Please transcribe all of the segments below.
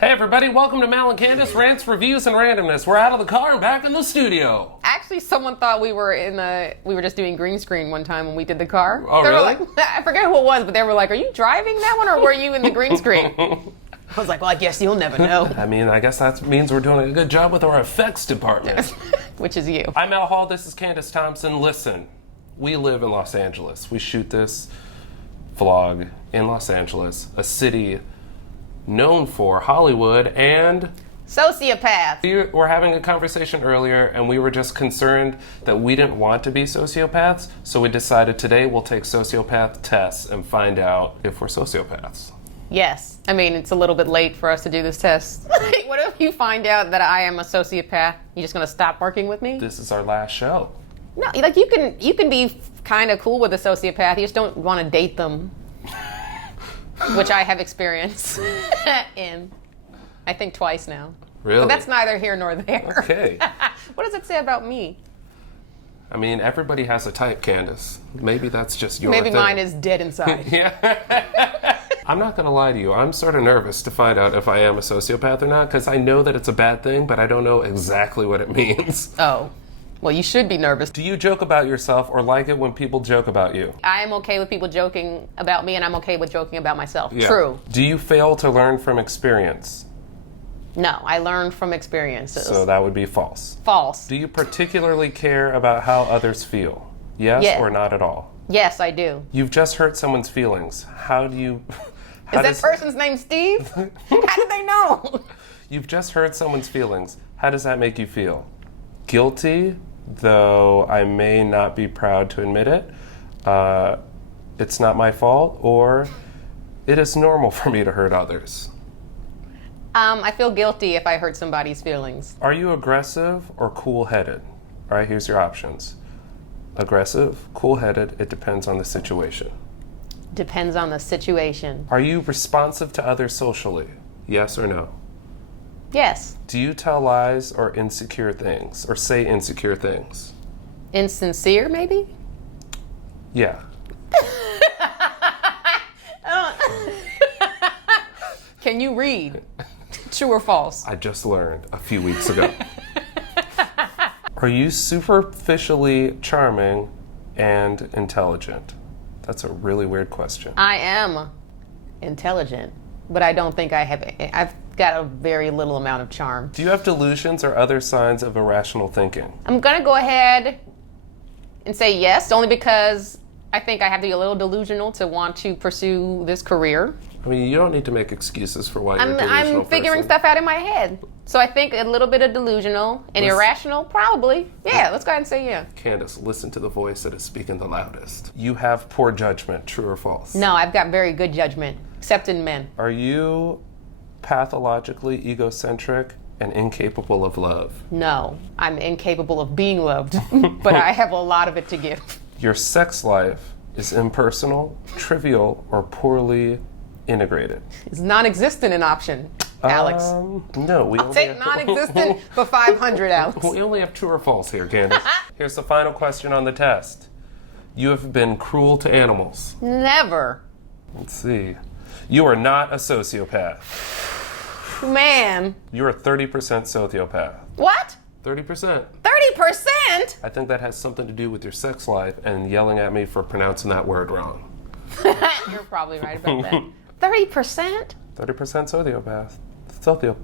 Hey everybody, welcome to Mal and Candice, Rants, Reviews, and Randomness. We're out of the car and back in the studio. Actually, someone thought we were just doing green screen one time when we did the car. Oh, they really? Were like, I forget who it was, but they were like, are you driving that one or were you in the green screen? I was like, well, I guess you'll never know. I mean, I guess that means we're doing a good job with our effects department. Which is you. I'm Al Hall, this is Candice Thompson. Listen, we live in Los Angeles. We shoot this vlog in Los Angeles, a city known for Hollywood and Sociopath. we were having a conversation earlier and we were just concerned that we didn't want to be sociopaths, so we decided today we'll take sociopath tests and find out if we're sociopaths. Yes. I mean, it's a little bit late for us to do this test. What if you find out that I am a sociopath? You just gonna stop working with me? This is our last show. No, like you can be kind of cool with a sociopath. You just don't want to date them. Which I have experience in, I think twice now. Really? But that's neither here nor there. Okay. What does it say about me? I mean, everybody has a type, Candice. Maybe that's just your Maybe thing. mine is dead inside. Yeah. I'm not going to lie to you. I'm sort of nervous to find out if I am a sociopath or not, because I know that it's a bad thing, but I don't know exactly what it means. Oh. Well, you should be nervous. Do you joke about yourself or like it when people joke about you? I am okay with people joking about me, and I'm okay with joking about myself. Yeah. True. Do you fail to learn from experience? No, I learned from experiences. So that would be false. False. Do you particularly care about how others feel? Yes Yeah. or not at all? Yes, I do. You've just hurt someone's feelings. How do you... Is that person's name Steve? How did they know? You've just hurt someone's feelings. How does that make you feel? Guilty, though I may not be proud to admit it. It's not my fault, or it is normal for me to hurt others. I feel guilty if I hurt somebody's feelings. Are you aggressive or cool-headed? All right, here's your options. Aggressive, cool-headed, it depends on the situation. Depends on the situation. Are you responsive to others socially? Yes or no? Yes. Do you tell lies or insecure things, or say insecure things? Insincere, maybe? Yeah. Can you read? True or false? I just learned a few weeks ago. Are you superficially charming and intelligent? That's a really weird question. I am intelligent, but I don't think I've got a very little amount of charm. Do you have delusions or other signs of irrational thinking? I'm gonna go ahead and say yes, only because I think I have to be a little delusional to want to pursue this career. I mean, you don't need to make excuses for why you're a delusional I'm figuring person. stuff out in my head. So I think a little bit of delusional and irrational, probably. Yeah, let's go ahead and say yeah. Candice, listen to the voice that is speaking the loudest. You have poor judgment, true or false? No, I've got very good judgment, except in men. Are you pathologically egocentric and incapable of love? No, I'm incapable of being loved, but I have a lot of it to give. Your sex life is impersonal, trivial, or poorly integrated? It's non-existent an option, Alex. No, we I'll only take have, non-existent for 500, Alex. we only have true or false here, Candice. Here's the final question on the test. You have been cruel to animals. Never. Let's see. You are not a sociopath. Man. You're a 30% sociopath. What? 30%. 30%? I think that has something to do with your sex life and yelling at me for pronouncing that word wrong. You're probably right about that. 30%? 30% sociopath. Socio.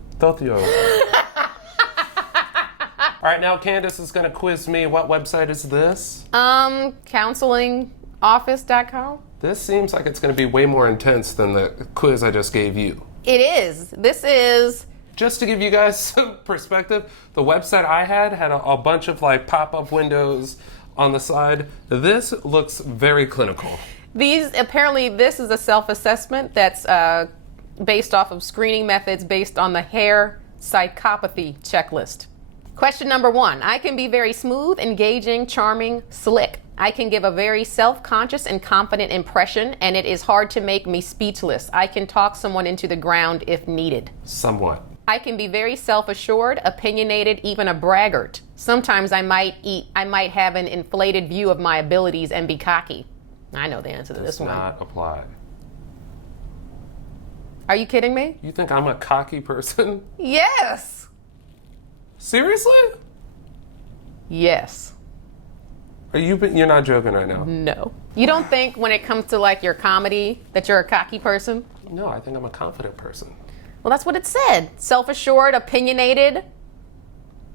All right, now Candice is going to quiz me. What website is this? Counselingoffice.com. This seems like it's going to be way more intense than the quiz I just gave you. It is. This is... Just to give you guys some perspective, the website I had a bunch of like pop-up windows on the side. This looks very clinical. Apparently this is a self-assessment that's based off of screening methods based on the hair psychopathy checklist. Question number 1. I can be very smooth, engaging, charming, slick. I can give a very self-conscious and confident impression, and it is hard to make me speechless. I can talk someone into the ground if needed. Somewhat. I can be very self-assured, opinionated, even a braggart. Sometimes I might have an inflated view of my abilities and be cocky. I know the answer to this one. Does not apply. Are you kidding me? You think I'm a cocky person? Yes. Seriously? Yes. You're not joking right now? No. You don't think when it comes to like your comedy that you're a cocky person? No, I think I'm a confident person. Well, that's what it said. Self-assured, opinionated.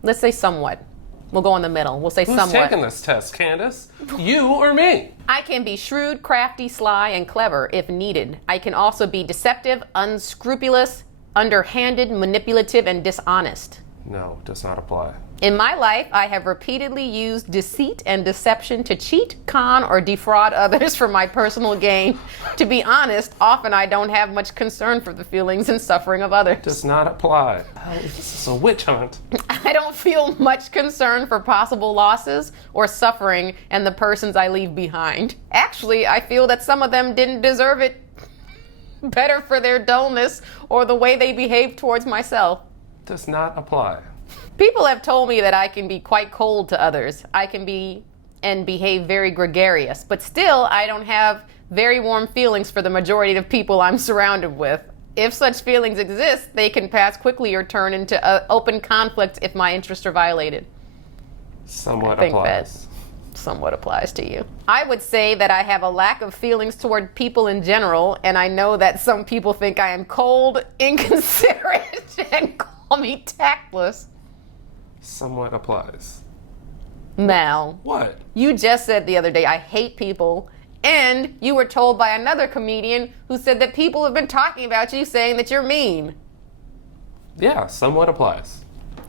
Let's say somewhat. We'll go in the middle. We'll say Who's somewhat. taking this test, Candice? You or me? I can be shrewd, crafty, sly, and clever if needed. I can also be deceptive, unscrupulous, underhanded, manipulative, and dishonest. No, does not apply. In my life, I have repeatedly used deceit and deception to cheat, con, or defraud others for my personal gain. To be honest, often I don't have much concern for the feelings and suffering of others. Does not apply. Oh, this is a witch hunt. I don't feel much concern for possible losses or suffering and the persons I leave behind. Actually, I feel that some of them didn't deserve it better for their dullness or the way they behaved towards myself. Does not apply. People have told me that I can be quite cold to others. I can be and behave very gregarious, but still I don't have very warm feelings for the majority of people I'm surrounded with. If such feelings exist, they can pass quickly or turn into open conflict if my interests are violated. Somewhat I think applies. that somewhat applies to you. I would say that I have a lack of feelings toward people in general, and I know that some people think I am cold, inconsiderate, and call me tactless. Somewhat applies. Mal, What? you just said the other day, I hate people, and you were told by another comedian who said that people have been talking about you saying that you're mean. Yeah, somewhat applies.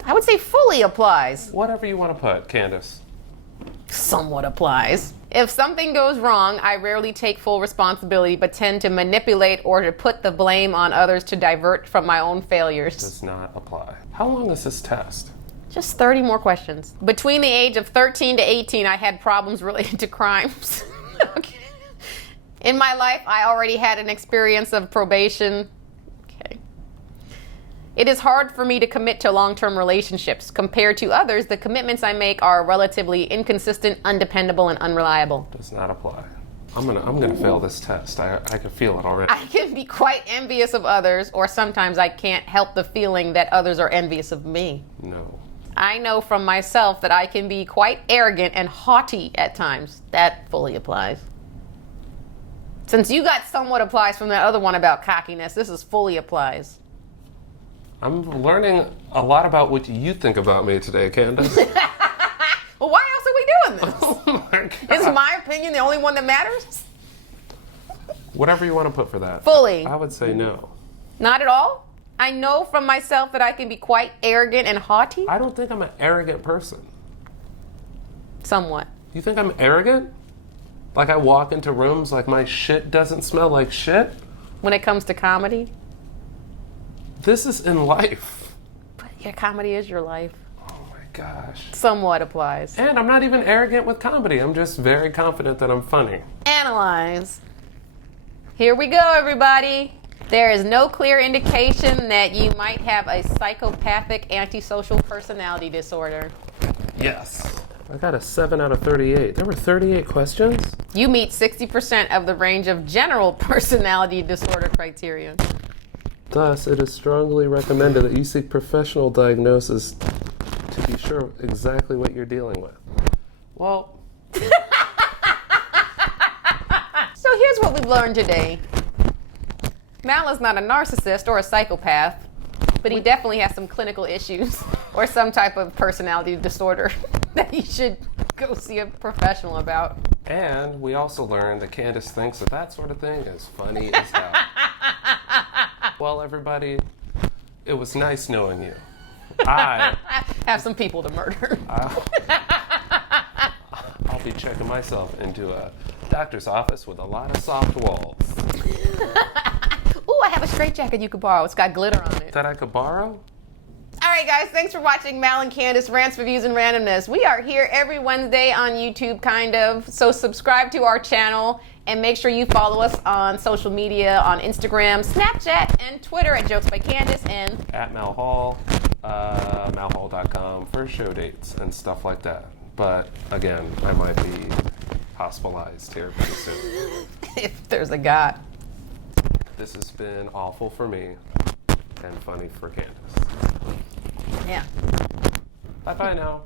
I would say fully applies. Whatever you want to put, Candice. Somewhat applies. If something goes wrong, I rarely take full responsibility, but tend to manipulate or to put the blame on others to divert from my own failures. Does not apply. How long is this test? Just 30 more questions. Between the age of 13 to 18, I had problems related to crimes. Okay. In my life, I already had an experience of probation. Okay. It is hard for me to commit to long-term relationships. Compared to others, the commitments I make are relatively inconsistent, undependable, and unreliable. Does not apply. I'm gonna fail this test. I can feel it already. I can be quite envious of others, or sometimes I can't help the feeling that others are envious of me. No. I know from myself that I can be quite arrogant and haughty at times. That fully applies. Since you got somewhat applies from that other one about cockiness, this is fully applies. I'm learning a lot about what you think about me today, Candice. Well, why else are we doing this? Oh my God. Is my opinion the only one that matters? Whatever you want to put for that. Fully. I would say no. Not at all? I know from myself that I can be quite arrogant and haughty. I don't think I'm an arrogant person. Somewhat. You think I'm arrogant? Like I walk into rooms like my shit doesn't smell like shit? When it comes to comedy. This is in life. But yeah, comedy is your life. Oh my gosh. Somewhat applies. And I'm not even arrogant with comedy. I'm just very confident that I'm funny. Analyze. Here we go, everybody. There is no clear indication that you might have a psychopathic antisocial personality disorder. Yes. I got a 7 out of 38. There were 38 questions? You meet 60% of the range of general personality disorder criteria. Thus, it is strongly recommended that you seek professional diagnosis to be sure exactly what you're dealing with. Well, So here's what we've learned today. Mal is not a narcissist or a psychopath, but he definitely has some clinical issues or some type of personality disorder that he should go see a professional about. and we also learned that Candice thinks that that sort of thing is funny as hell. Well, everybody, it was nice knowing you. I Have some people to murder. I'll be checking myself into a doctor's office with a lot of soft walls Ooh, I have a straitjacket you could borrow. It's got glitter on it. that I could borrow. All right, guys, thanks for watching Mal and Candice Rants, Reviews, and Randomness. We are here every Wednesday on YouTube, kind of. So subscribe to our channel and make sure you follow us on social media, on Instagram, Snapchat, and Twitter at Jokes by Candice and At Mal Hall, malhall.com for show dates and stuff like that. But again, I might be hospitalized here pretty soon. if there's a God. This has been awful for me and funny for Candice. Yeah. Bye-bye now.